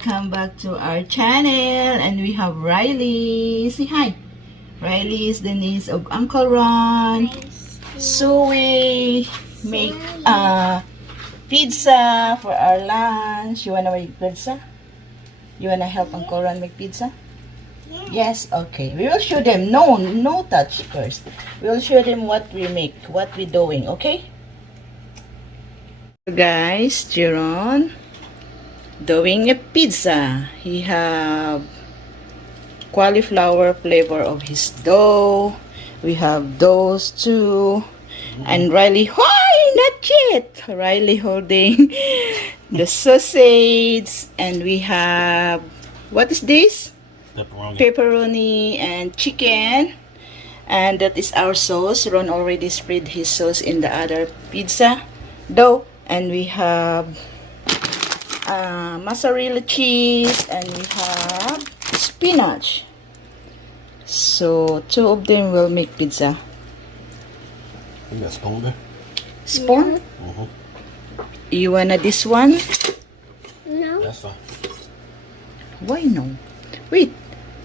welcome back to our channel. And we have Riley. Say hi. Riley is the niece of Uncle Ron. So we make pizza for our lunch. You wanna make pizza? You wanna help Uncle Ron make pizza? Yes, okay. We will show them. No touch first. We will show them what we make, what we're doing, okay? Guys, Jaron doing a pizza. He have cauliflower flavor of his dough. We have those two. And Riley, not yet. Riley holding the sausage. And we have, what is this? Pepperoni and chicken. And that is our sauce. Ron already spread his sauce in the other pizza dough. And we have mozzarella cheese, and we have spinach. So two of them will make pizza. You got a spoon there? Spoon? Mm-hmm. You wanna this one? No. That's fine. Why no? Wait.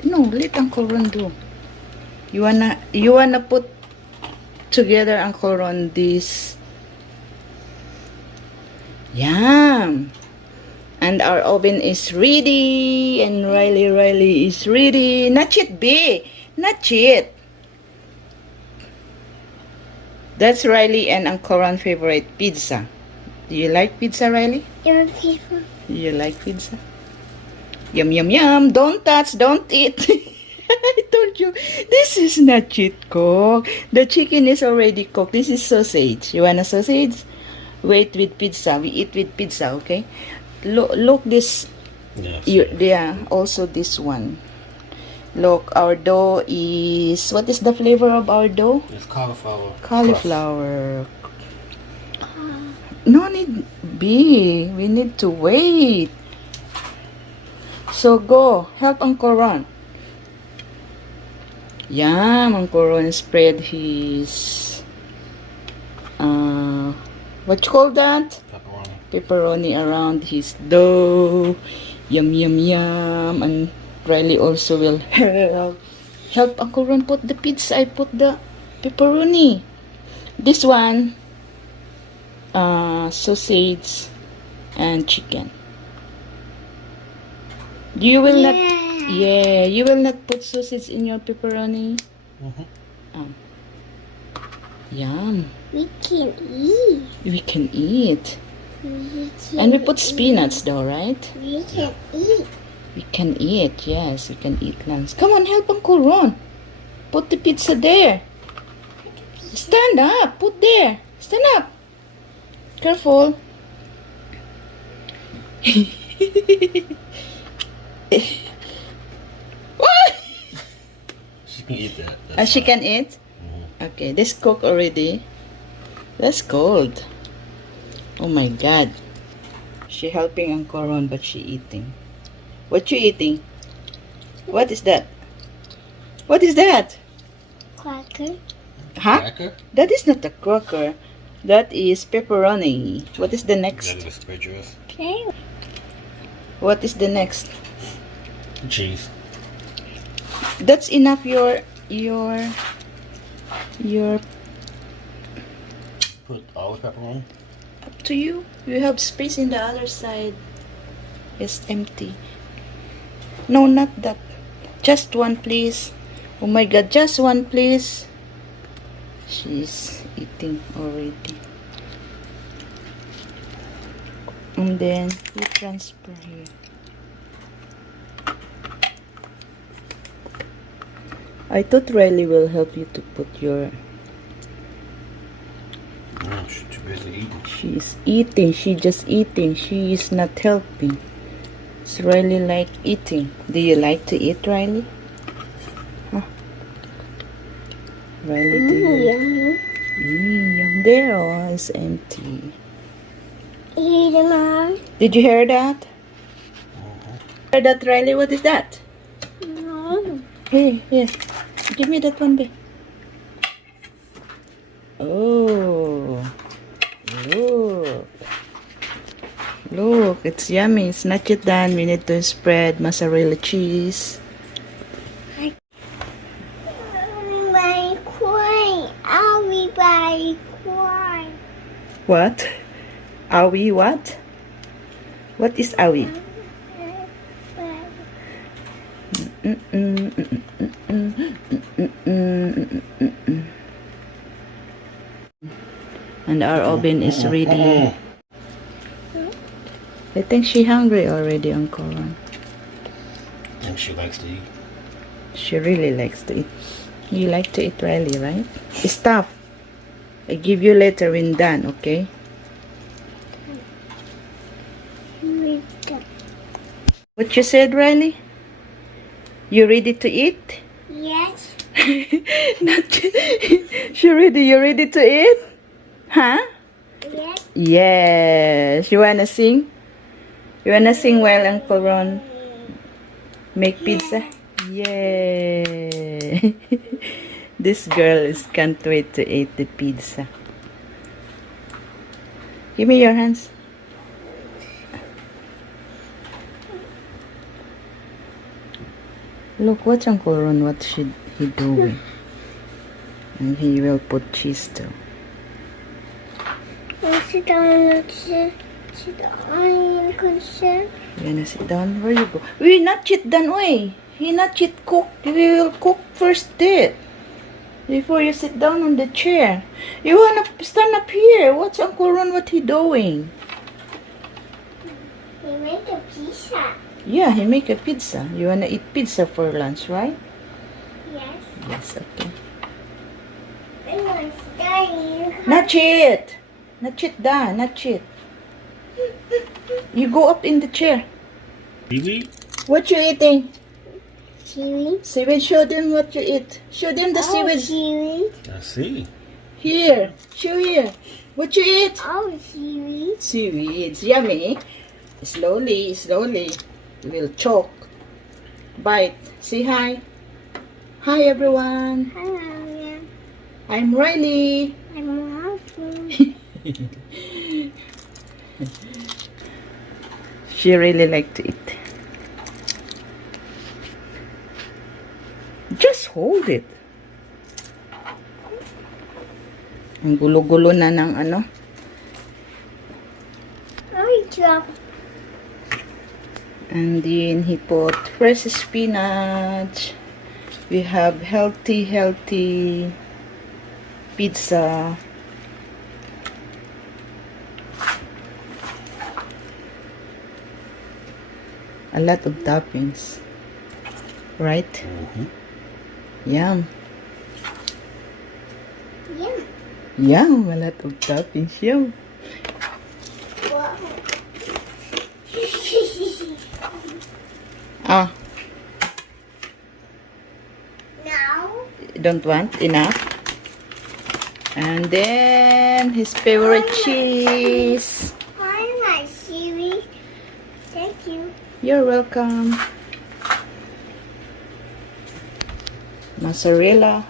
No, let Uncle Ron do. You wanna put together, Uncle Ron, this. Yum! And our oven is ready. And Riley is ready. Not yet, babe. Not yet. That's Riley and Uncle Ron's favorite pizza. Do you like pizza, Riley? Your people. Do you like pizza? Yum, yum, yum. Don't touch, don't eat. I told you, this is not yet cooked. The chicken is already cooked. This is sausage. You want a sausage? Wait with pizza. We eat with pizza, okay? Look this. Yeah, also this one. Look, our dough is... What is the flavor of our dough? It's cauliflower. Cauliflower. No need be. We need to wait. So go. Help Uncle Ron. Yum. Uncle Ron spread his... what you call that? Pepperoni around his dough. Yum, yum, yum. And Riley also will help Uncle Ron put the pizza. I put the pepperoni. This one, sausage and chicken. You will not, you will not put sausage in your pepperoni. Yum. We can eat. We can eat. And we put spinach though, right? We can eat. We can eat, yes, we can eat lunch. Come on, help Uncle Ron. Put the pizza there. Stand up, put there. Stand up. Careful. What? She can eat that. She can eat? Okay, this cooked already. That's cold. Oh my God. She helping Uncle Ron, but she eating. What you eating? What is that? What is that? Cracker. Huh? Cracker? That is not a cracker. That is pepperoni. What is the next? That is asparagus. Okay. What is the next? Cheese. That's enough. Your Put all the pepperoni. up to you. You have space in the other side. It's empty. No, not that. Just one, please. Oh my God, just one, please. She's eating already. And then you transfer here. I thought Riley will help you to put your... No, she's too busy eating. She's eating. She just eating. She is not helping. It's Riley like eating. Do you like to eat, Riley? Huh? Riley, do you? Yum. There, oh, it's empty. Eat them all. Did you hear that? Hear that, Riley? What is that? No. Hey, here. Give me that one, babe. Oh. Look. Look. it's yummy. It's not yet done. We need to spread mozzarella cheese. My coin. I'll be by coin. What? Awi what? What is awi? And our oven is ready. I think she hungry already, Uncle Ron. And she likes to eat. She really likes to eat. You like to eat, Riley, right? Stop. I give you later when done, okay? What you said, Riley? You ready to eat? Yes. Not she ready? You ready to eat? Huh? Yes. Yes. You wanna sing? You wanna sing while Uncle Ron make pizza? Yay! This girl can't wait to eat the pizza. Give me your hands. Look, what's Uncle Ron? What should he doing? And he will put cheese too. Sit down. Sit down. Concern. You gonna sit down? Where you go? We not yet done, oi. He not yet cook. We will cook first it. Before you sit down on the chair. You wanna stand up here. What's Uncle Ron? What he doing? We make a pizza. Yeah, he make a pizza. You wanna eat pizza for lunch, right? Yes. Yes, okay. I want to study. Not yet. Not yet done. Not yet. You go up in the chair. Seaweed? What you eating? Seaweed. Seaweed, show them what you eat. Show them the seaweed. Seaweed. I see. Here. Show here. What you eat? Oh, seaweed. Seaweeds. Yummy. Slowly, slowly. We'll choke. Bite. Say hi. Hi, everyone. Hello. I'm Riley. I'm laughing. She really like to eat. Just hold it. Ang gulo-gulo na ng ano. I dropped. And then he put fresh spinach. We have healthy pizza. A lot of toppings. Right? Mm-hmm. Yum. Yeah. Yum. A lot of toppings. Yum. Wow. Ah, Now. don't want enough. And then his favorite cheese. I like seaweed. Thank you. You're welcome. Mozzarella.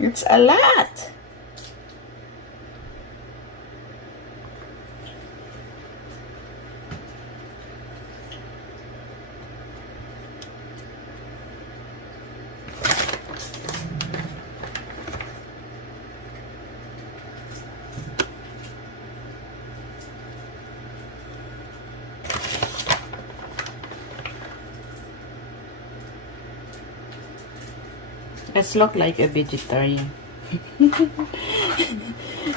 It's a lot. Let's look like a vegetarian.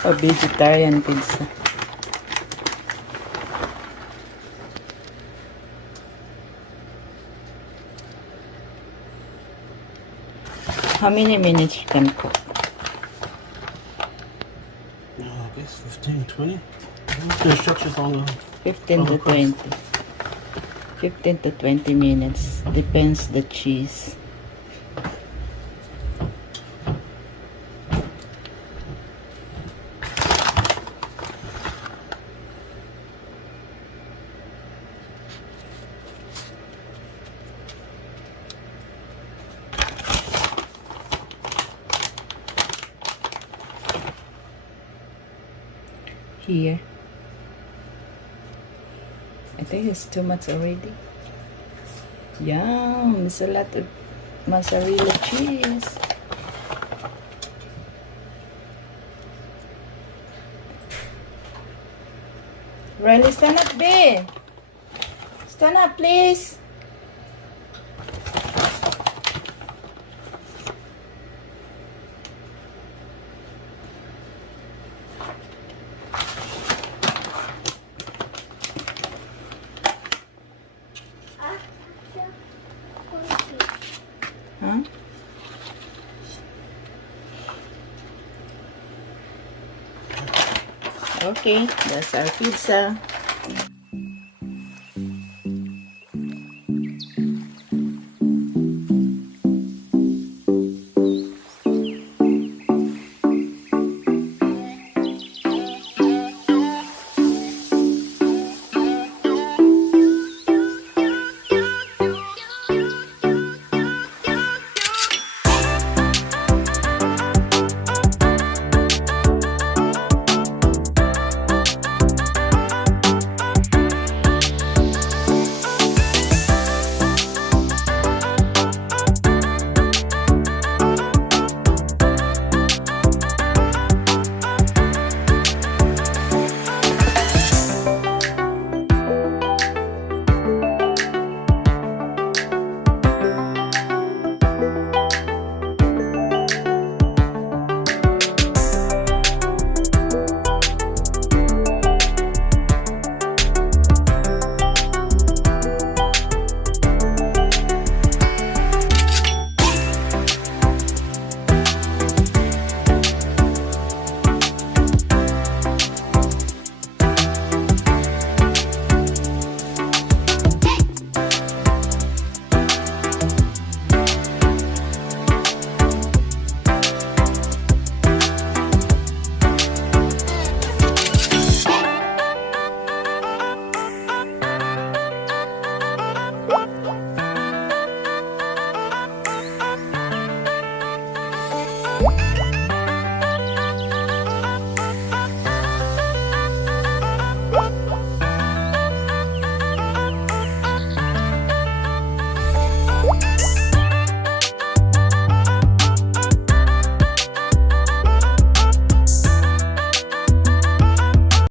A vegetarian pizza. How many minutes you can cook? I guess 15, 20. The instructions on the 15 to 20. 15 to 20 minutes. Depends the cheese. Here. I think it's too much already. Yum! It's a lot of mozzarella cheese. Riley, stand up, babe. Stand up, please. Huh? Okay, that's our pizza.